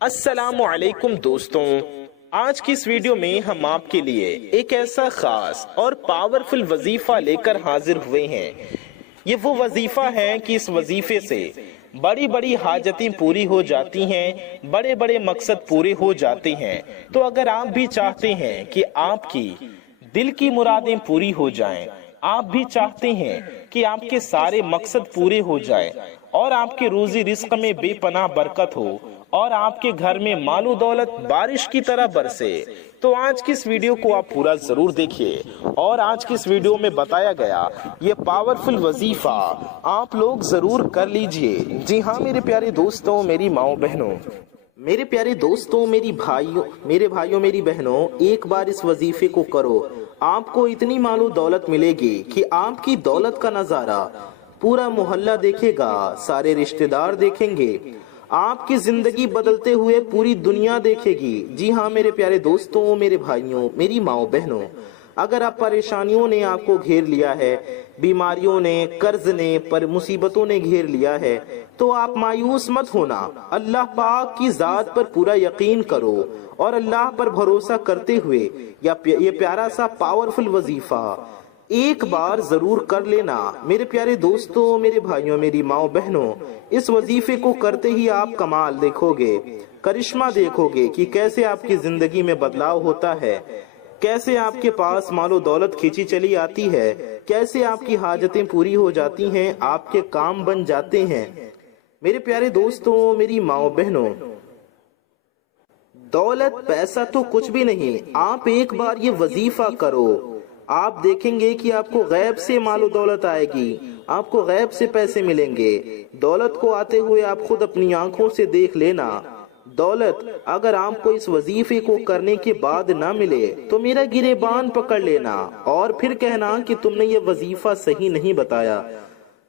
السلام علیکم دوستوں، آج کی اس ویڈیو میں ہم آپ کے لیے ایک ایسا خاص اور پاورفل وظیفہ لے کر حاضر ہوئے ہیں۔ یہ وہ وظیفہ ہے کہ اس وظیفے سے بڑی بڑی حاجتیں پوری ہو جاتی ہیں، بڑے بڑے مقصد پورے ہو جاتے ہیں۔ تو اگر آپ بھی چاہتے ہیں کہ آپ کی دل کی مرادیں پوری ہو جائیں، آپ بھی چاہتے ہیں کہ آپ کے سارے مقصد پورے ہو جائیں اور آپ کے روزی رزق میں بے پناہ برکت ہو اور آپ کے گھر میں مال و دولت بارش کی طرح برسے، تو آج کی اس ویڈیو کو آپ پورا ضرور دیکھیے۔ اور آج کی اس ویڈیو میں بتایا گیا یہ پاورفل وظیفہ آپ لوگ ضرور کر لیجئے۔ جی ہاں میرے پیارے دوستوں، میری ماؤں بہنوں، میرے پیارے دوستوں، میرے بھائیوں میری بہنوں، ایک بار اس وظیفے کو کرو، آپ کو اتنی مال و دولت ملے گی کہ آپ کی دولت کا نظارہ پورا محلہ دیکھے گا، سارے رشتہ دار دیکھیں گے، آپ کی زندگی بدلتے ہوئے پوری دنیا دیکھے گی۔ جی ہاں میرے پیارے دوستوں، میرے بھائیوں، میری ماؤں بہنوں، اگر آپ پریشانیوں نے آپ کو گھیر لیا ہے، بیماریوں نے، قرض نے، مصیبتوں نے گھیر لیا ہے، تو آپ مایوس مت ہونا، اللہ پاک کی ذات پر پورا یقین کرو اور اللہ پر بھروسہ کرتے ہوئے یہ پیارا سا پاورفل وظیفہ ایک بار ضرور کر لینا۔ میرے پیارے دوستوں، میرے بھائیوں، میری ماؤں بہنوں، اس وظیفے کو کرتے ہی آپ کمال دیکھو گے، کرشمہ دیکھو گے کہ کیسے آپ کی زندگی میں بدلاؤ ہوتا ہے، کیسے آپ کے پاس مال و دولت کھینچی چلی آتی ہے، کیسے آپ کی حاجتیں پوری ہو جاتی ہیں، آپ کے کام بن جاتے ہیں۔ میرے پیارے دوستوں، میری ماؤں بہنوں، دولت پیسہ تو کچھ بھی نہیں، آپ ایک بار یہ وظیفہ کرو، آپ دیکھیں گے کہ آپ کو غیب سے مال و دولت آئے گی، آپ کو غیب سے پیسے ملیں گے۔ دولت کو آتے ہوئے آپ خود اپنی آنکھوں سے دیکھ لینا۔ دولت اگر آپ کو اس وظیفے کو کرنے کے بعد نہ ملے تو میرا گریبان پکڑ لینا اور پھر کہنا کہ تم نے یہ وظیفہ صحیح نہیں بتایا،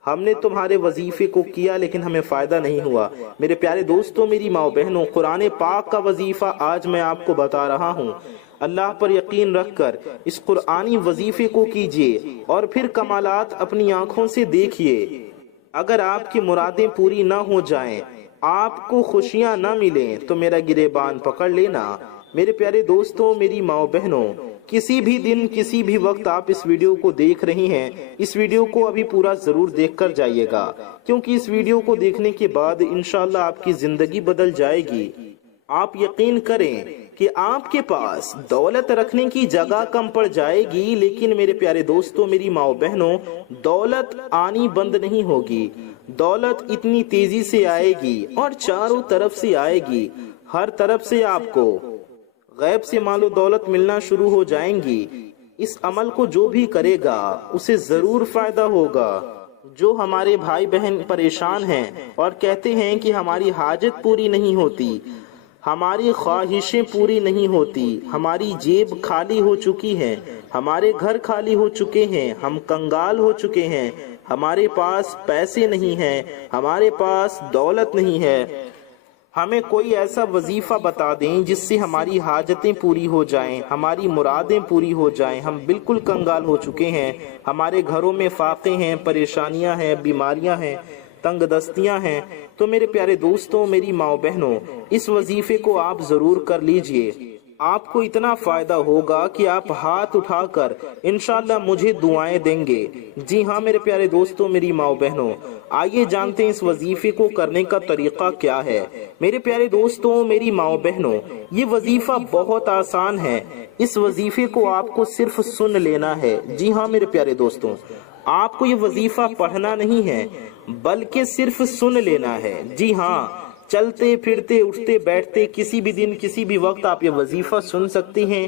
ہم نے تمہارے وظیفے کو کیا لیکن ہمیں فائدہ نہیں ہوا۔ میرے پیارے دوستوں، میری ماں بہنوں، قرآن پاک کا وظیفہ آج میں آپ کو بتا رہا ہوں۔ اللہ پر یقین رکھ کر اس قرآنی وظیفے کو کیجئے اور پھر کمالات اپنی آنکھوں سے دیکھیے۔ اگر آپ کی مرادیں پوری نہ ہو جائیں، آپ کو خوشیاں نہ ملیں تو میرا گریبان پکڑ لینا۔ میرے پیارے دوستوں، میری ماں بہنوں، کسی بھی دن، کسی بھی وقت آپ اس ویڈیو کو دیکھ رہی ہیں، اس ویڈیو کو ابھی پورا ضرور دیکھ کر جائیے گا، کیونکہ اس ویڈیو کو دیکھنے کے بعد انشاءاللہ آپ کی زندگی بدل جائے گی۔ آپ یقین کریں کہ آپ کے پاس دولت رکھنے کی جگہ کم پڑ جائے گی، لیکن میرے پیارے دوستوں، میری ماؤں بہنوں، دولت آنی بند نہیں ہوگی۔ دولت اتنی تیزی سے آئے گی اور چاروں طرف سے آئے گی، ہر طرف سے آپ کو غیب سے مال و دولت ملنا شروع ہو جائیں گی۔ اس عمل کو جو بھی کرے گا اسے ضرور فائدہ ہوگا۔ جو ہمارے بھائی بہن پریشان ہیں اور کہتے ہیں کہ ہماری حاجت پوری نہیں ہوتی، ہماری خواہشیں پوری نہیں ہوتی، ہماری جیب خالی ہو چکی ہے، ہمارے گھر خالی ہو چکے ہیں، ہم کنگال ہو چکے ہیں، ہمارے پاس پیسے نہیں ہیں، ہمارے پاس دولت نہیں ہے، ہمیں کوئی ایسا وظیفہ بتا دیں جس سے ہماری حاجتیں پوری ہو جائیں، ہماری مرادیں پوری ہو جائیں، ہم بالکل کنگال ہو چکے ہیں، ہمارے گھروں میں فاقے ہیں، پریشانیاں ہیں، بیماریاں ہیں، تنگ دستیاں ہیں، تو میرے پیارے دوستوں، میری ماں بہنوں، اس وظیفے کو آپ ضرور کر لیجئے۔ آپ کو اتنا فائدہ ہوگا کہ آپ ہاتھ اٹھا کر انشاءاللہ مجھے دعائیں دیں گے۔ جی ہاں میرے پیارے دوستوں، میری ماں بہنوں، آئیے جانتے ہیں اس وظیفے کو کرنے کا طریقہ کیا ہے۔ میرے پیارے دوستوں، میری ماں بہنوں، یہ وظیفہ بہت آسان ہے۔ اس وظیفے کو آپ کو صرف سن لینا ہے۔ جی ہاں میرے پیارے دوستوں، آپ کو یہ وظیفہ پڑھنا نہیں ہے بلکہ صرف سن لینا ہے۔ جی ہاں، چلتے پھرتے اٹھتے بیٹھتے کسی بھی دن، کسی بھی وقت آپ یہ وظیفہ سن سکتے ہیں۔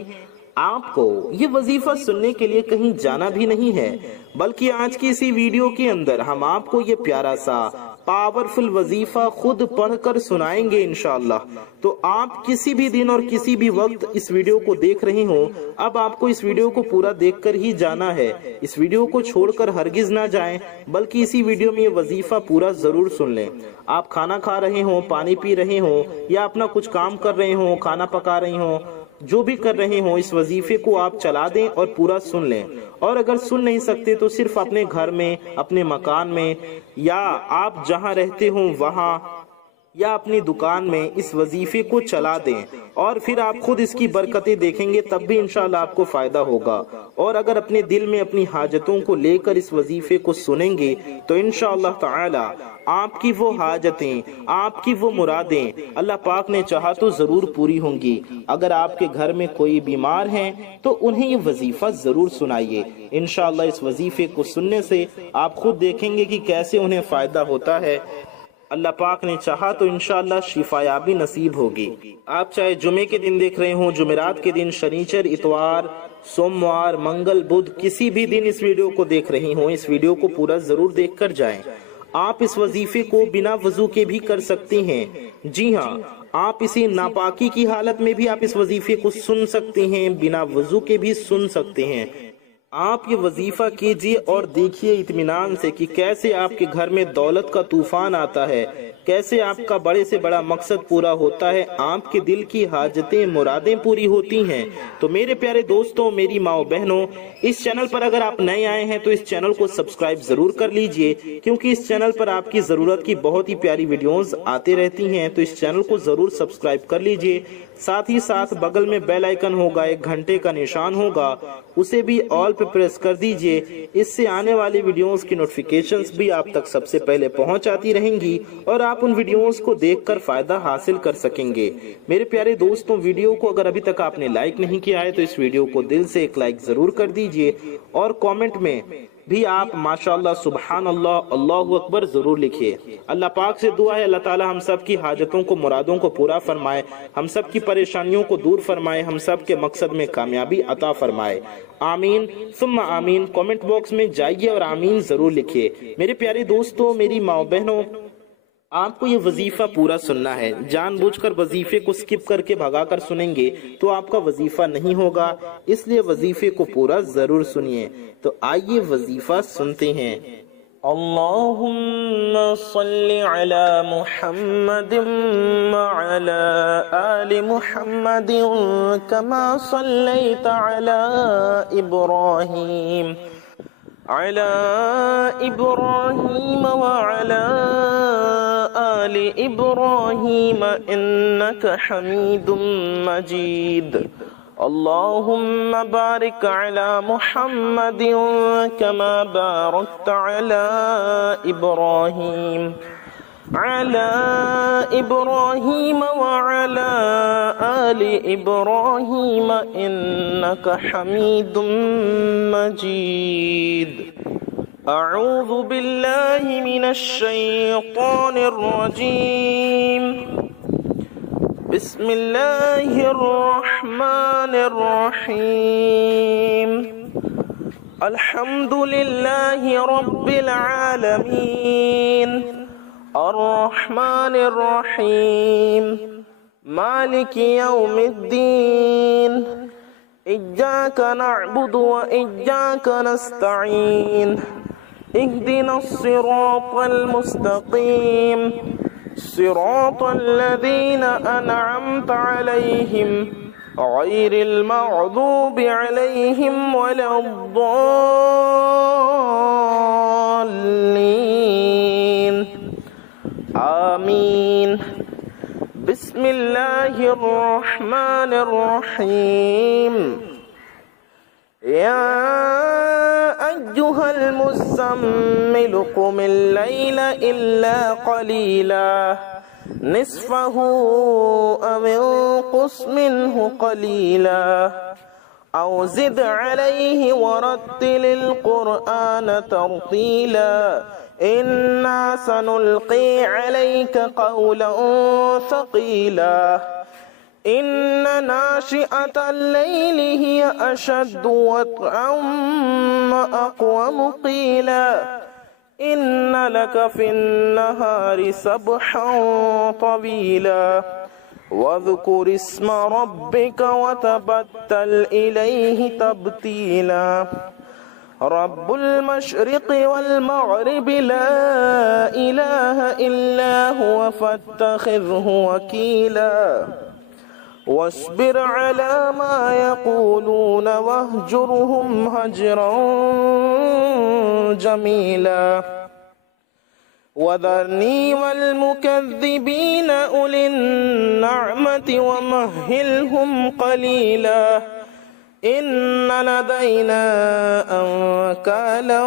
آپ کو یہ وظیفہ سننے کے لیے کہیں جانا بھی نہیں ہے، بلکہ آج کی اسی ویڈیو کے اندر ہم آپ کو یہ پیارا سا پاورفل وظیفہ خود پڑھ کر سنائیں گے انشاءاللہ۔ تو آپ کسی بھی دن اور کسی بھی وقت اس ویڈیو کو دیکھ رہے ہوں، اب آپ کو اس ویڈیو کو پورا دیکھ کر ہی جانا ہے، اس ویڈیو کو چھوڑ کر ہرگز نہ جائیں، بلکہ اسی ویڈیو میں یہ وظیفہ پورا ضرور سن لیں۔ آپ کھانا کھا رہے ہوں، پانی پی رہے ہوں، یا اپنا کچھ کام کر رہے ہوں، کھانا پکا رہے ہوں، جو بھی کر رہے ہوں، اس وظیفے کو آپ چلا دیں اور پورا سن لیں۔ اور اگر سن نہیں سکتے تو صرف اپنے گھر میں، اپنے مکان میں، یا آپ جہاں رہتے ہوں وہاں یا اپنی دکان میں اس وظیفے کو چلا دیں اور پھر آپ خود اس کی برکتیں دیکھیں گے، تب بھی انشاءاللہ آپ کو فائدہ ہوگا۔ اور اگر اپنے دل میں اپنی حاجتوں کو لے کر اس وظیفے کو سنیں گے تو انشاءاللہ تعالی آپ کی وہ حاجتیں، آپ کی وہ مرادیں اللہ پاک نے چاہا تو ضرور پوری ہوں گی۔ اگر آپ کے گھر میں کوئی بیمار ہیں تو انہیں یہ وظیفہ ضرور سنائیے۔ انشاءاللہ اس وظیفے کو سننے سے آپ خود دیکھیں گے کہ کیسے انہیں فائدہ ہوتا ہے۔ اللہ پاک نے چاہا تو انشاءاللہ شفایابی نصیب ہوگی۔ آپ چاہے جمعے کے دن دیکھ رہے ہوں، جمعرات کے دن، شنیچر، اتوار، سوموار، منگل، بدھ، کسی بھی دن اس ویڈیو کو دیکھ رہی ہوں، اس ویڈیو کو پورا ضرور دیکھ کر جائیں۔ آپ اس وظیفے کو بنا وضو کے بھی کر سکتے ہیں۔ جی ہاں، آپ اسی ناپاکی کی حالت میں بھی آپ اس وظیفے کو سن سکتے ہیں، بنا وضو کے بھی سن سکتے ہیں۔ آپ یہ وظیفہ کیجئے اور دیکھیے اطمینان سے کہ کیسے آپ کے گھر میں دولت کا طوفان آتا ہے، کیسے آپ کا بڑے سے بڑا مقصد پورا ہوتا ہے، آپ کے دل کی حاجتیں، مرادیں پوری ہوتی ہیں۔ تو میرے پیارے دوستوں، میری ماں بہنوں، اس چینل پر اگر آپ نئے آئے ہیں تو اس چینل کو سبسکرائب ضرور کر لیجئے، کیونکہ اس چینل پر آپ کی ضرورت کی بہت ہی پیاری ویڈیوز آتے رہتی ہیں۔ تو اس چینل کو ضرور سبسکرائب کر لیجئے، ساتھ ہی ساتھ بغل میں بیل آئیکن ہوگا، ایک گھنٹے کا نشان ہوگا، اسے بھی آل پہ پریس کر دیجئے۔ اس سے آنے والی ویڈیوز کی نوٹیفیکیشنز بھی آپ تک سب سے پہلے پہنچ آتی رہیں گی اور آپ ان ویڈیوز کو دیکھ کر فائدہ حاصل کر سکیں گے۔ میرے پیارے دوستوں، ویڈیو کو اگر ابھی تک آپ نے لائک نہیں کیا ہے تو اس ویڈیو کو دل سے ایک لائک ضرور کر دیجئے اور کامنٹ میں بھی آپ ماشاءاللہ، سبحان اللہ، اللہ اکبر ضرور لکھیے۔ اللہ پاک سے دعا ہے اللہ تعالی ہم سب کی حاجتوں کو، مرادوں کو پورا فرمائے، ہم سب کی پریشانیوں کو دور فرمائے، ہم سب کے مقصد میں کامیابی عطا فرمائے۔ آمین ثم آمین۔ کامنٹ باکس میں جائیے اور آمین ضرور لکھیے۔ میرے پیارے دوستوں، میری ماں بہنوں، آپ کو یہ وظیفہ پورا سننا ہے۔ جان بوجھ کر وظیفے کو سکپ کر کے بھگا کر سنیں گے تو آپ کا وظیفہ نہیں ہوگا، اس لیے وظیفے کو پورا ضرور سنیے۔ تو آئیے وظیفہ سنتے ہیں۔ اللہم صلی علی محمد وعلی آل محمد کما صلیت علی ابراہیم على إبراهيم وعلى آل إبراهيم إنك حميد مجيد اللهم بارك على محمد كما باركت على إبراهيم على إبراهيم وعلى آل إبراهيم إنك حميد مجيد أعوذ بالله من الشيطان الرجيم بسم الله الرحمن الرحيم الحمد لله رب العالمين الرحمن الرحيم مالك يوم الدين إياك نعبد وإياك نستعين اهدنا الصراط المستقيم صراط الذين أنعمت عليهم غير المغضوب عليهم ولا الضالين آمين بسم الله الرحمن الرحيم يا أيها المزمل قم الليل إلا قليلا نصفه أو انقص منه قليلا أو زد عليه ورتل القرآن ترتيلا إنا سنلقي عليك قولا ثقيلا إن ناشئة الليل هي أشد وطئا وأقوم قيلا إن لك في النهار سبحا طويلا واذكر اسم ربك وتبتل إليه تبتيلا رب المشرق والمغرب لا إله إلا هو فاتخذه وكيلا واصبر على ما يقولون واهجرهم هجرا جميلا وذرني والمكذبين أولي النعمة ومهلهم قليلا إن لدينا أنكالا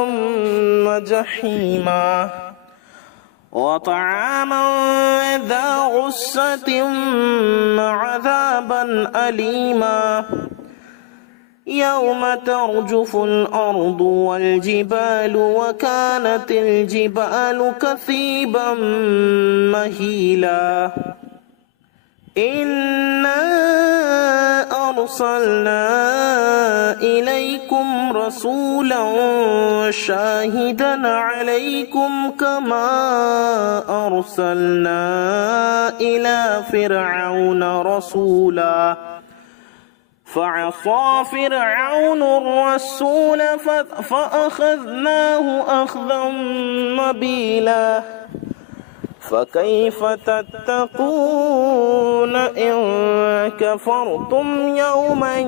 وجحيما وطعاما ذا غصة وعذابا أليما يوم ترجف الأرض والجبال وكانت الجبال كثيبا مهيلا إنا أرسلنا إليكم رسولا شاهدا عليكم كما أرسلنا إلى فرعون رسولا فعصى فرعون الرسول فأخذناه أخذا وبيلا فكيف تتقون إن كفرتم يوما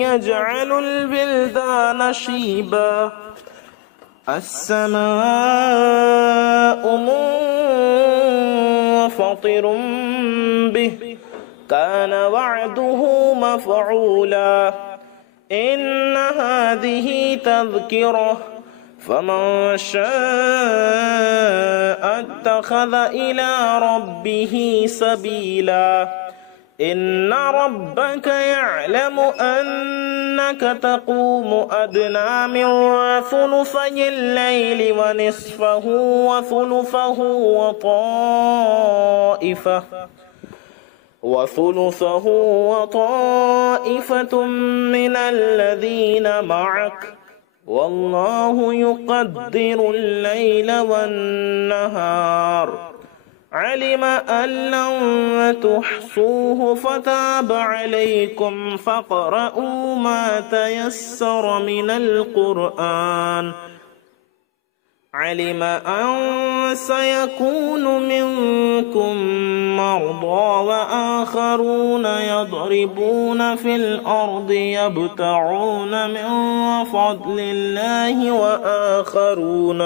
يجعل البلدان شيبا السماء منفطر به كان وعده مفعولا إن هذه تذكرة فمن شاء اتخذ إلى ربه سبيلا إن ربك يعلم أنك تقوم أدنى من ثلثي الليل ونصفه وثلثه وطائفة من الذين معك والله يقدر الليل والنهار علم أن لن تحصوه فتاب عليكم فاقرؤوا ما تيسر من القرآن علم أن سيكون منكم مرضى وآخرون يضربون في الأرض يبتغون من فضل الله وآخرون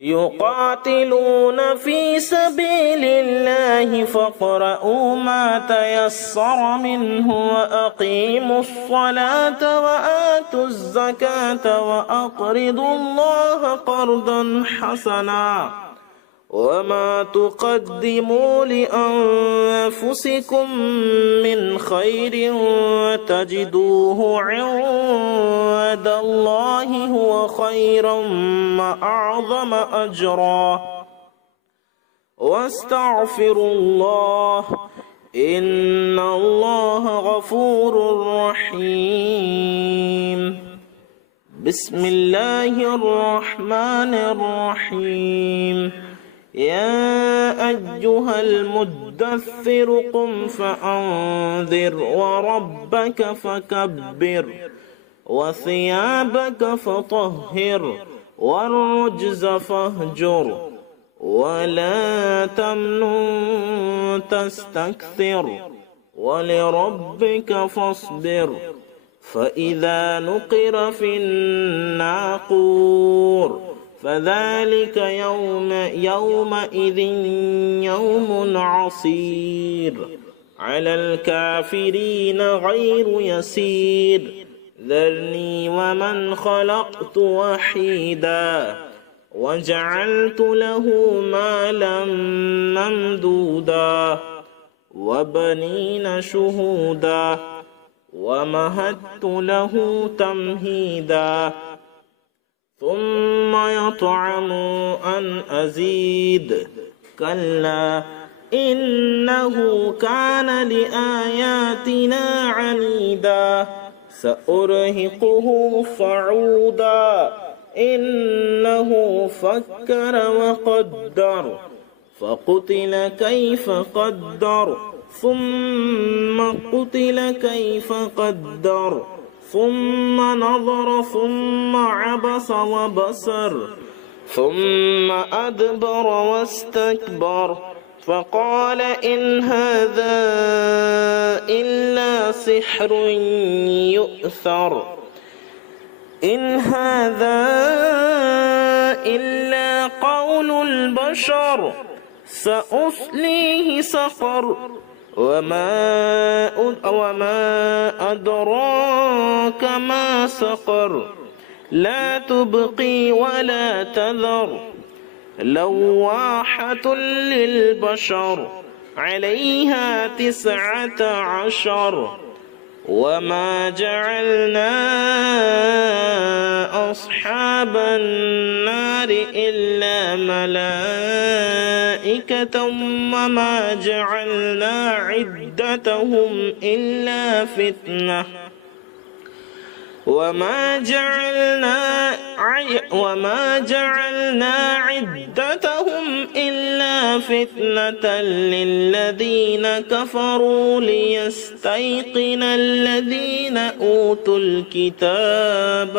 يقاتلون في سبيل الله فاقرؤوا ما تيسر منه وأقيموا الصلاة وآتوا الزكاة وأقرضوا الله قرضا حسنا وما تقدموا لأنفسكم من خير تجدوه عند الله هو خيرا وأعظم أجرا واستغفروا الله إن الله غفور رحيم بسم الله الرحمن الرحيم يا أيها المدثر قم فأنذر وربك فكبر وثيابك فطهر والرجز فاهجر ولا تمنن تستكثر ولربك فاصبر فإذا نقر في الناقور فذلك يومئذ يوم عسير على الكافرين غير يسير ذرني ومن خلقت وحيدا وجعلت له مالا ممدودا وبنين شهودا ومهدت له تمهيدا ثم يطعم أن أزيد كلا إنه كان لآياتنا عنيدا سأرهقه صعودا إنه فكر وقدر فقتل كيف قدر ثم قتل كيف قدر ثم نظر ثم عبس وبصر ثم أدبر واستكبر فقال إن هذا إلا سحر يؤثر إن هذا إلا قول البشر سأصليه سقر وما أدراك ما سقر لا تبقي ولا تذر لواحة للبشر عليها 19 وما جعلنا أصحاب النار إلا ملائكة وما جعلنا عدتهم إلا فتنة وما جعلنا عدتهم إلا فتنة للذين كفروا ليستيقن الذين أوتوا الكتاب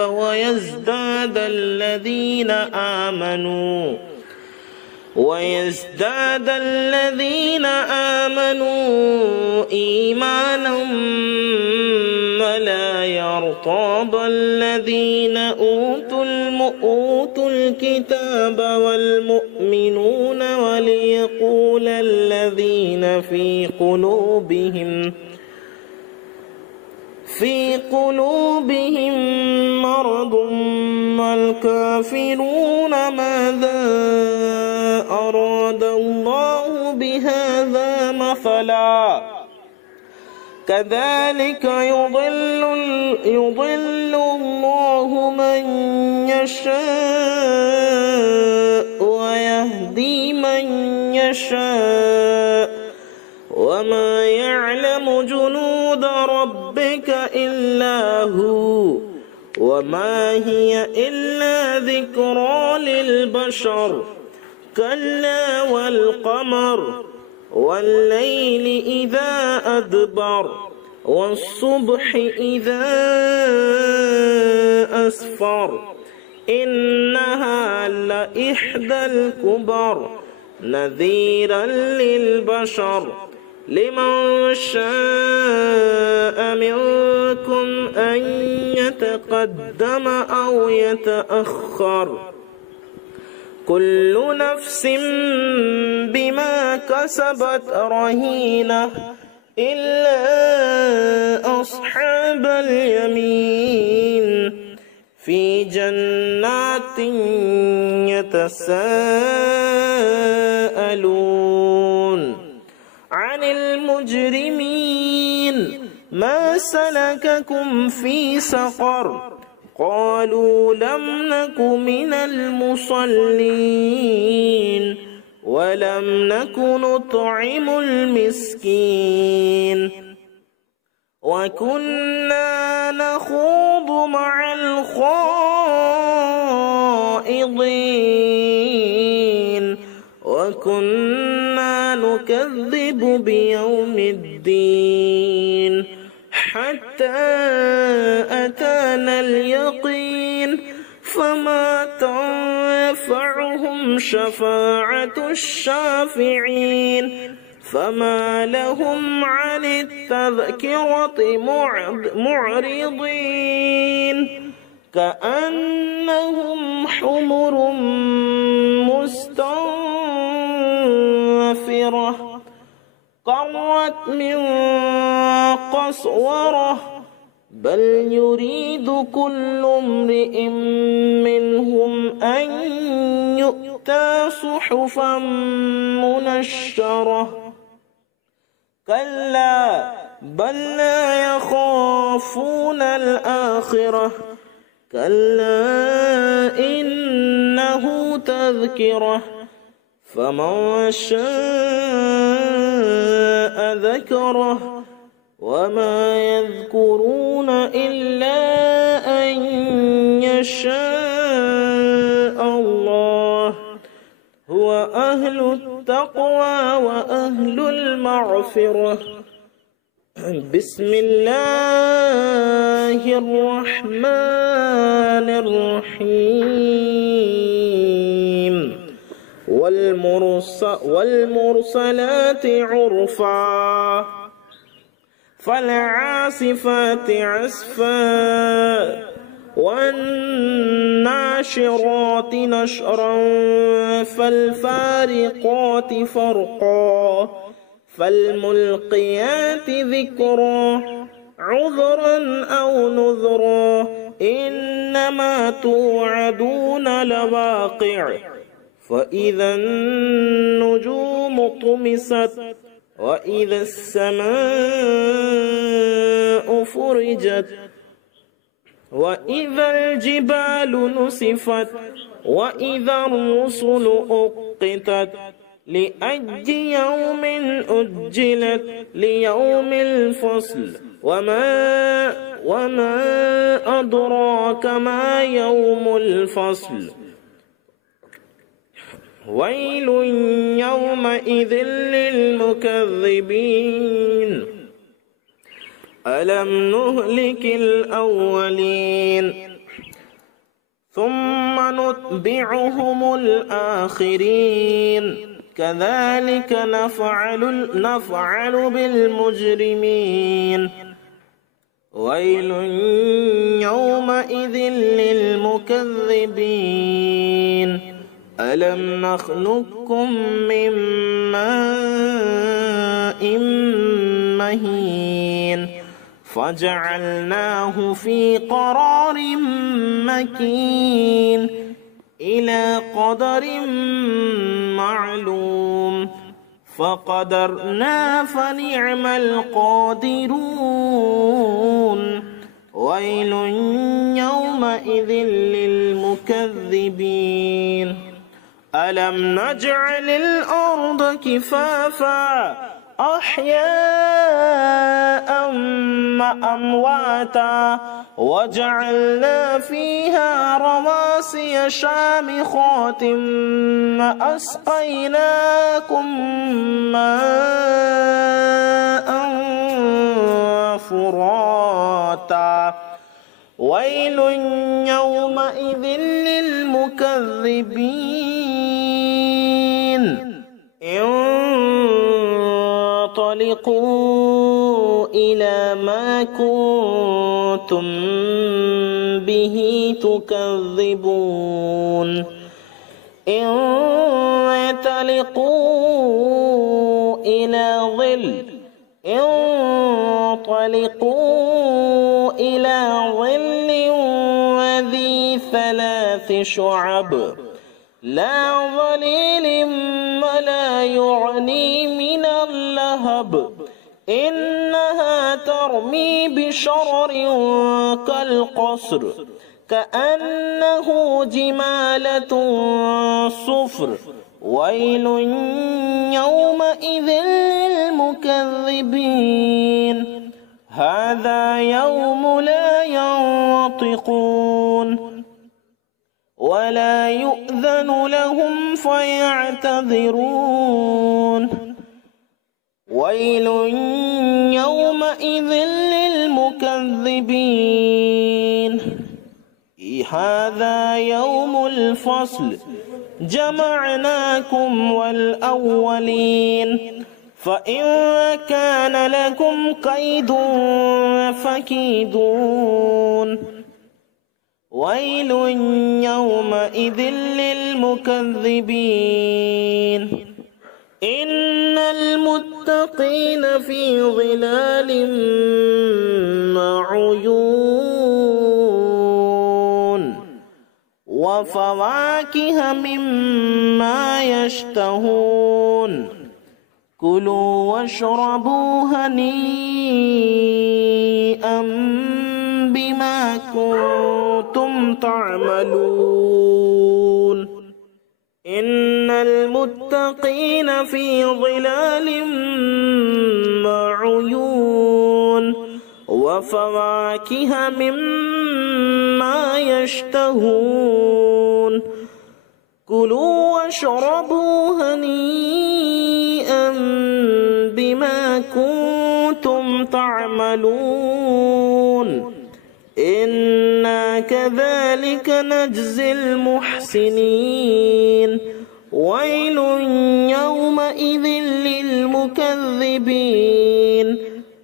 ويزداد الذين آمنوا إيمانا ولا يرتاب الذين أوتوا الكتاب والمؤمنون وليقول الذين في قلوبهم مرض والكافرون ماذا أراد الله بهذا مثلا كذلك يضل الله من يشاء ويهدي من يشاء وما يعلم جنود ربك إلا هو وما هي إلا ذكرى للبشر كلا والقمر والليل إذا أدبر والصبح إذا أسفر إنها لإحدى الكبر نذيرا للبشر لمن شاء منكم أن يتقدم أو يتأخر كل نفس بما كسبت رهينة إلا أصحاب اليمين في جنات يتساءلون عن المجرمين ما سلككم في سقر قالوا لم نك من المصلين ولم نك نطعم المسكين وكنا نخوض مع الخائضين وكنا نكذب بيوم الدين حتى أتانا اليقين فما تنفعهم شفاعة الشافعين فما لهم عن التذكرة معرضين كأنهم حمر مستنفرة قرت من قسورة بل يريد كل امرئ منهم أن يؤتى صحفا منشرة كلا بل لا يخافون الآخرة كلا إنه تذكرة فمن شاء ذكره وما يذكرون إلا أن يشاء الله هو أهل التقوى وأهل المغفرة بسم الله الرحمن الرحيم والمرسلات عرفا فالعاصفات عصفا والناشرات نشرا فالفارقات فرقا فالملقيات ذكرا عذرا أو نذرا إنما توعدون لواقع فإذا النجوم طمست وإذا السماء فرجت وإذا الجبال نسفت وإذا الرسل أقتت لأي يوم أجلت ليوم الفصل وما أدراك ما يوم الفصل ويل يومئذ للمكذبين ألم نهلك الأولين ثم نتبعهم الآخرين كذلك نفعل بالمجرمين ويل يومئذ للمكذبين ألم نخلقكم من ماء مهين فجعلناه في قرار مكين إلى قدر معلوم فقدرنا فنعم القادرون ويل يومئذ للمكذبين ألم نجعل الأرض كفافا أحياء أمواتا وجعلنا فيها رواسي شامخات أسقيناكم ماء فراتا ويل يومئذ للمكذبين انطلقوا إلى ما كنتم به تكذبون انطلقوا إلى ظل وذي 3 شعب لا ظليل ولا يغني من اللهب إنها ترمي بشرر كالقصر كأنه جمالة صفر ويل يومئذ للمكذبين هذا يوم لا ينطقون ولا يؤذن لهم فيعتذرون ويل يومئذ للمكذبين هذا يوم الفصل جمعناكم والأولين فإن كان لكم كيد فكيدون ويل يومئذ للمكذبين إن المتقين في ظلال وعيون وفواكه مما يشتهون كلوا واشربوا هنيئا بما كنتم تعملون إن المتقين في ظلال وعيون وفواكه مما يشتهون كلوا واشربوا هنيئا بما كنتم تعملون إنا كذلك نجزي المحسنين ويل يومئذ للمكذبين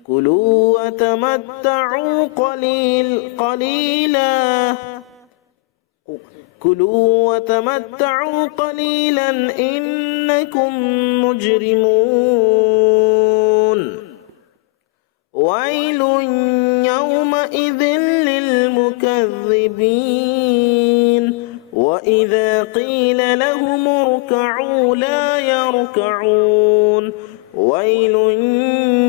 كلوا وتمتعوا قليلا كلوا وتمتعوا قليلا إنكم مجرمون ويل يومئذ للمكذبين وإذا قيل لهم اركعوا لا يركعون ويل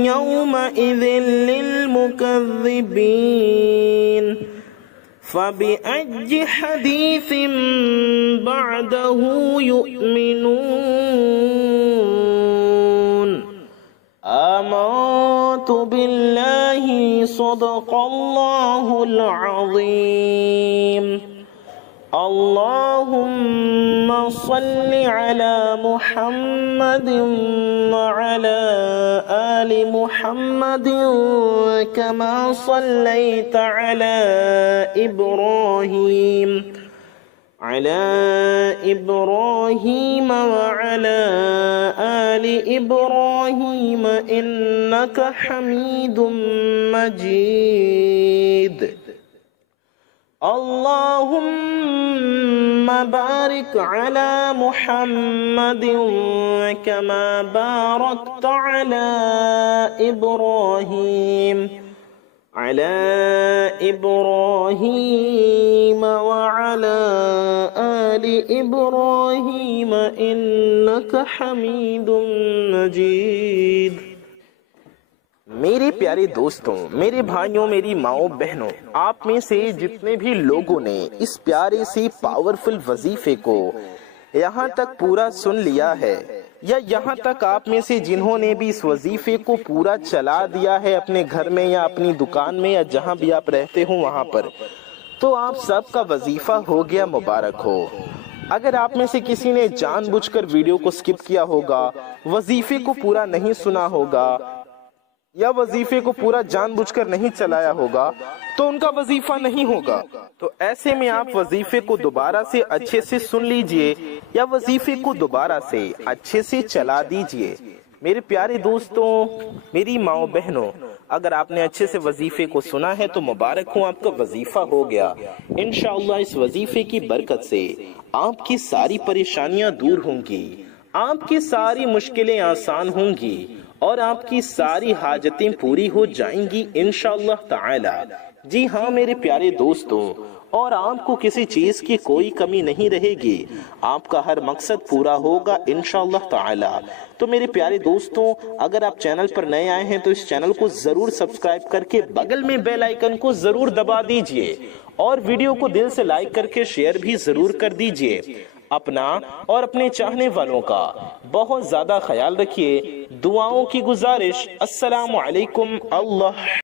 يومئذ للمكذبين فبأي حديث بعده يؤمنون آمنت بالله صدق الله العظيم اللهم صل على محمد وعلى آل محمد كما صليت على إبراهيم وعلى آل إبراهيم إنك حميد مجيد اللهم بارك على محمد كما باركت على إبراهيم وعلى آل إبراهيم إنك حميد مجيد میرے پیارے دوستوں، میرے بھائیوں، میری ماؤں بہنوں، آپ میں سے جتنے بھی لوگوں نے اس پیارے سے پاورفل وظیفے کو یہاں تک پورا سن لیا ہے، یا یہاں تک آپ میں سے جنہوں نے بھی اس وظیفے کو پورا چلا دیا ہے اپنے گھر میں یا اپنی دکان میں یا جہاں بھی آپ رہتے ہوں وہاں پر، تو آپ سب کا وظیفہ ہو گیا مبارک ہو۔ اگر آپ میں سے کسی نے جان بوجھ کر ویڈیو کو سکپ کیا ہوگا، وظیفے کو پورا نہیں سنا ہوگا یا وظیفے کو پورا جان بوجھ کر نہیں چلایا ہوگا تو ان کا وظیفہ نہیں ہوگا۔ تو ایسے میں آپ وظیفے کو دوبارہ سے اچھے سے سن لیجئے یا وظیفے کو دوبارہ سے اچھے سے چلا دیجئے۔ میرے پیارے دوستوں، میری ماؤں بہنوں، اگر آپ نے اچھے سے وظیفے کو سنا ہے تو مبارک ہوں، آپ کا وظیفہ ہو گیا۔ انشاءاللہ اس وظیفے کی برکت سے آپ کی ساری پریشانیاں دور ہوں گی، آپ کی ساری مشکلیں آسان ہوں گی اور آپ کی ساری حاجتیں پوری ہو جائیں گی انشاءاللہ تعالی۔ جی ہاں میرے پیارے دوستوں، اور آپ کو کسی چیز کی کوئی کمی نہیں رہے گی، آپ کا ہر مقصد پورا ہوگا انشاءاللہ تعالی۔ تو میرے پیارے دوستوں، اگر آپ چینل پر نئے آئے ہیں تو اس چینل کو ضرور سبسکرائب کر کے بغل میں بیل آئیکن کو ضرور دبا دیجئے، اور ویڈیو کو دل سے لائک کر کے شیئر بھی ضرور کر دیجئے۔ اپنا اور اپنے چاہنے والوں کا بہت زیادہ خیال رکھیے۔ دعاؤں کی گزارش، السلام علیکم۔ اللہ